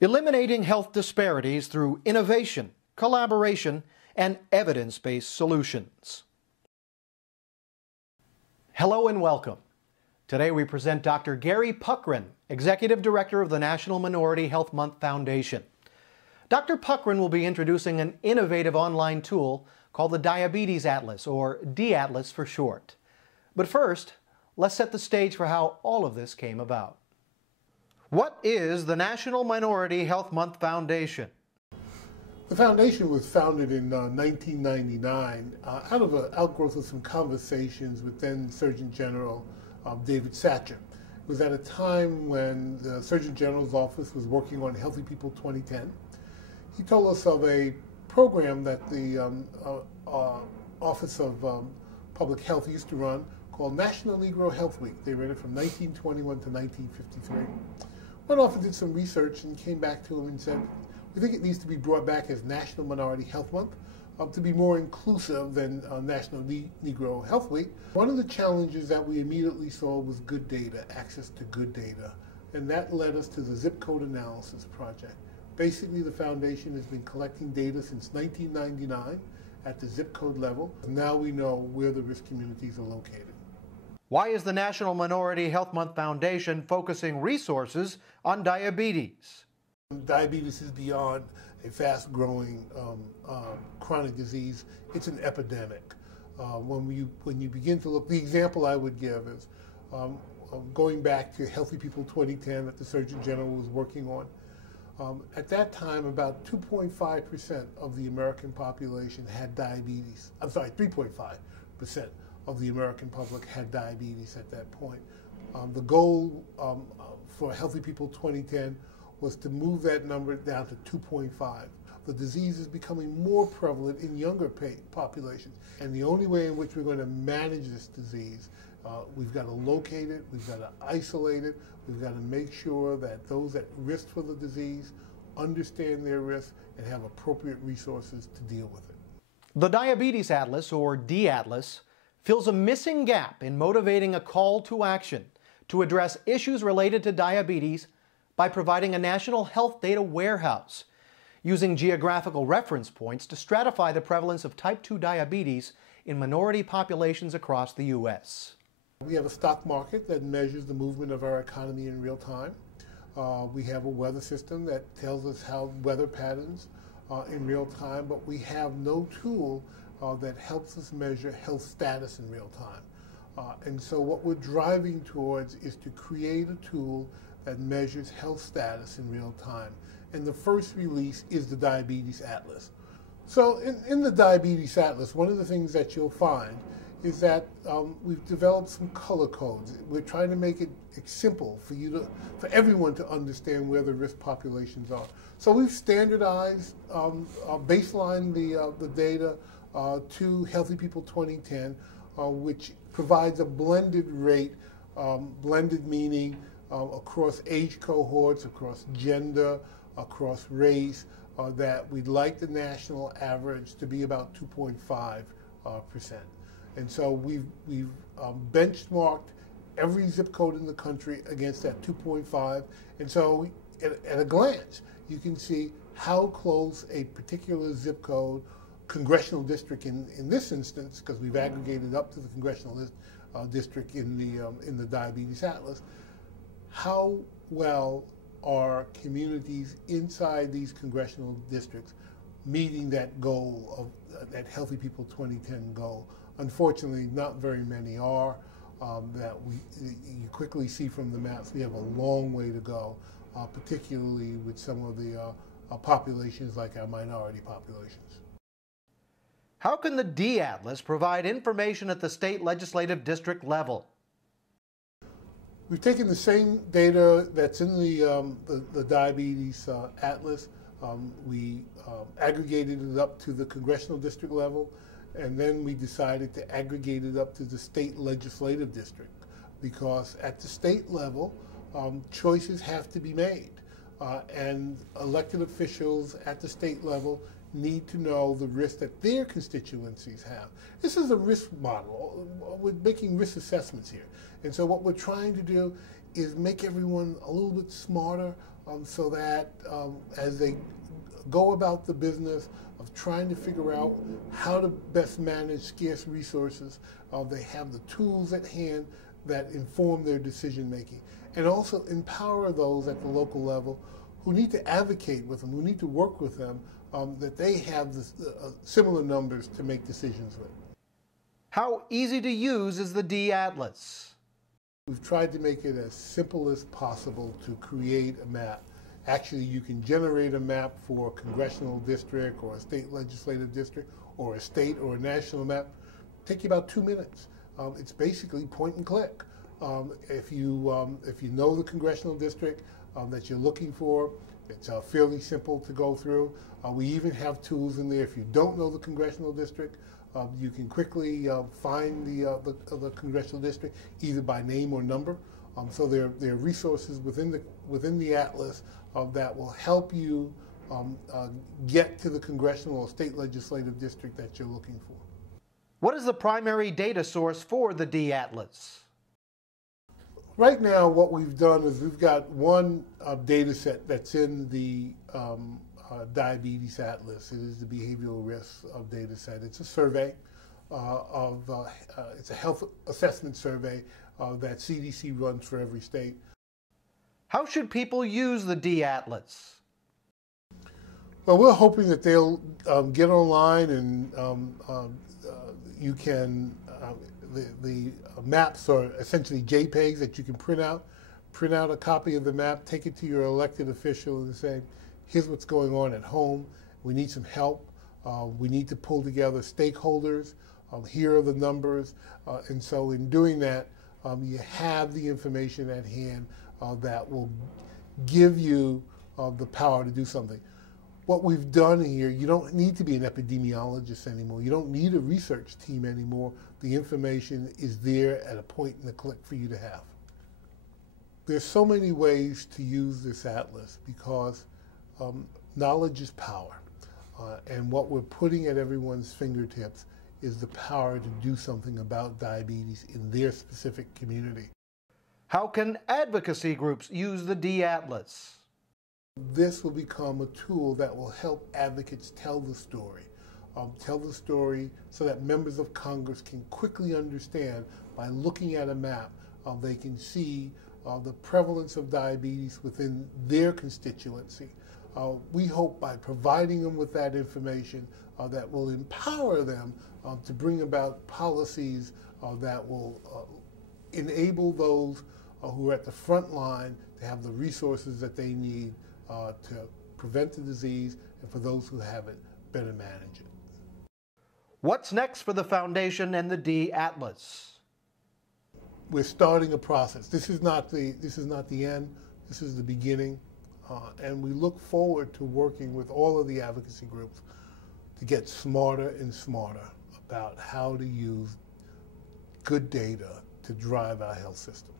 Eliminating health disparities through innovation, collaboration, and evidence-based solutions. Hello and welcome. Today we present Dr. Gary Puckrin, Executive Director of the National Minority Health Month Foundation. Dr. Puckrin will be introducing an innovative online tool called the Diabetes Atlas, or D-Atlas for short. But first, let's set the stage for how all of this came about. What is the National Minority Health Month Foundation? The foundation was founded in 1999 out of an outgrowth of some conversations with then Surgeon General David Satcher. It was at a time when the Surgeon General's office was working on Healthy People 2010. He told us of a program that the Office of Public Health used to run called National Negro Health Week. They ran it from 1921 to 1953. Went off and did some research and came back to him and said, we think it needs to be brought back as National Minority Health Month to be more inclusive than National Negro Health Week. One of the challenges that we immediately saw was good data, access to good data. And that led us to the zip code analysis project. Basically, the foundation has been collecting data since 1999 at the zip code level. Now we know where the risk communities are located. Why is the National Minority Health Month Foundation focusing resources on diabetes? Diabetes is beyond a fast-growing chronic disease. It's an epidemic. When you begin to look, the example I would give is going back to Healthy People 2010 that the Surgeon General was working on. At that time, about 2.5% of the American population had diabetes. I'm sorry, 3.5% of the American public had diabetes at that point. The goal for Healthy People 2010 was to move that number down to 2.5. The disease is becoming more prevalent in younger populations, and the only way in which we're going to manage this disease, we've got to locate it, we've got to isolate it, we've got to make sure that those at risk for the disease understand their risk and have appropriate resources to deal with it. The Diabetes Atlas, or D-Atlas, fills a missing gap in motivating a call to action to address issues related to diabetes by providing a national health data warehouse, using geographical reference points to stratify the prevalence of type 2 diabetes in minority populations across the U.S. We have a stock market that measures the movement of our economy in real time. We have a weather system that tells us how weather patterns in real time, but we have no tool that helps us measure health status in real time. And so what we're driving towards is to create a tool that measures health status in real time. And the first release is the Diabetes Atlas. So in the Diabetes Atlas, one of the things that you'll find is that we've developed some color codes. We're trying to make it simple for everyone to understand where the risk populations are. So we've standardized, baselined the data to Healthy People 2010, which provides a blended rate, blended meaning across age cohorts, across gender, across race, that we'd like the national average to be about 2.5%. And so we've benchmarked every zip code in the country against that 2.5. And so at a glance, you can see how close a particular zip code, congressional district in this instance, because we've aggregated up to the congressional district in the Diabetes Atlas, how well are communities inside these congressional districts meeting that goal of that Healthy People 2010 goal? Unfortunately, not very many are. You quickly see from the maps we have a long way to go, particularly with some of the populations like our minority populations. How can the D-Atlas provide information at the state legislative district level? We've taken the same data that's in the Diabetes Atlas. We aggregated it up to the congressional district level, and then we decided to aggregate it up to the state legislative district, because at the state level, choices have to be made. And elected officials at the state level need to know the risk that their constituencies have. This is a risk model. We're making risk assessments here. And so what we're trying to do is make everyone a little bit smarter so that as they go about the business of trying to figure out how to best manage scarce resources, they have the tools at hand that inform their decision making. And also empower those at the local level who need to advocate with them, who need to work with them, that they have similar numbers to make decisions with. How easy to use is the D-Atlas? We've tried to make it as simple as possible to create a map. Actually, you can generate a map for a congressional district or a state legislative district or a state or a national map. Take you about 2 minutes. It's basically point and click. If you know the congressional district that you're looking for, it's fairly simple to go through. We even have tools in there. If you don't know the congressional district, you can quickly find the congressional district either by name or number. So there are resources within the atlas that will help you get to the congressional or state legislative district that you're looking for. What is the primary data source for the D-Atlas? Right now, what we've done is we've got one data set that's in the Diabetes Atlas. It is the behavioral risks data set. It's a survey it's a health assessment survey that CDC runs for every state. How should people use the D-Atlas? Well, we're hoping that they'll get online and you can, the maps are essentially JPEGs that you can print out a copy of the map, take it to your elected official and say, here's what's going on at home, we need some help, we need to pull together stakeholders, here are the numbers, and so in doing that, you have the information at hand that will give you the power to do something. What we've done here, you don't need to be an epidemiologist anymore. You don't need a research team anymore. The information is there at a point and a click for you to have. There's so many ways to use this atlas because knowledge is power. And what we're putting at everyone's fingertips is the power to do something about diabetes in their specific community. How can advocacy groups use the D-Atlas? This will become a tool that will help advocates tell the story so that members of Congress can quickly understand by looking at a map, they can see the prevalence of diabetes within their constituency. We hope by providing them with that information that will empower them to bring about policies that will enable those who are at the front line to have the resources that they need to prevent the disease, and for those who have it, better manage it. What's next for the Foundation and the D-Atlas? We're starting a process. This is not the end. This is the beginning, and we look forward to working with all of the advocacy groups to get smarter and smarter about how to use good data to drive our health system.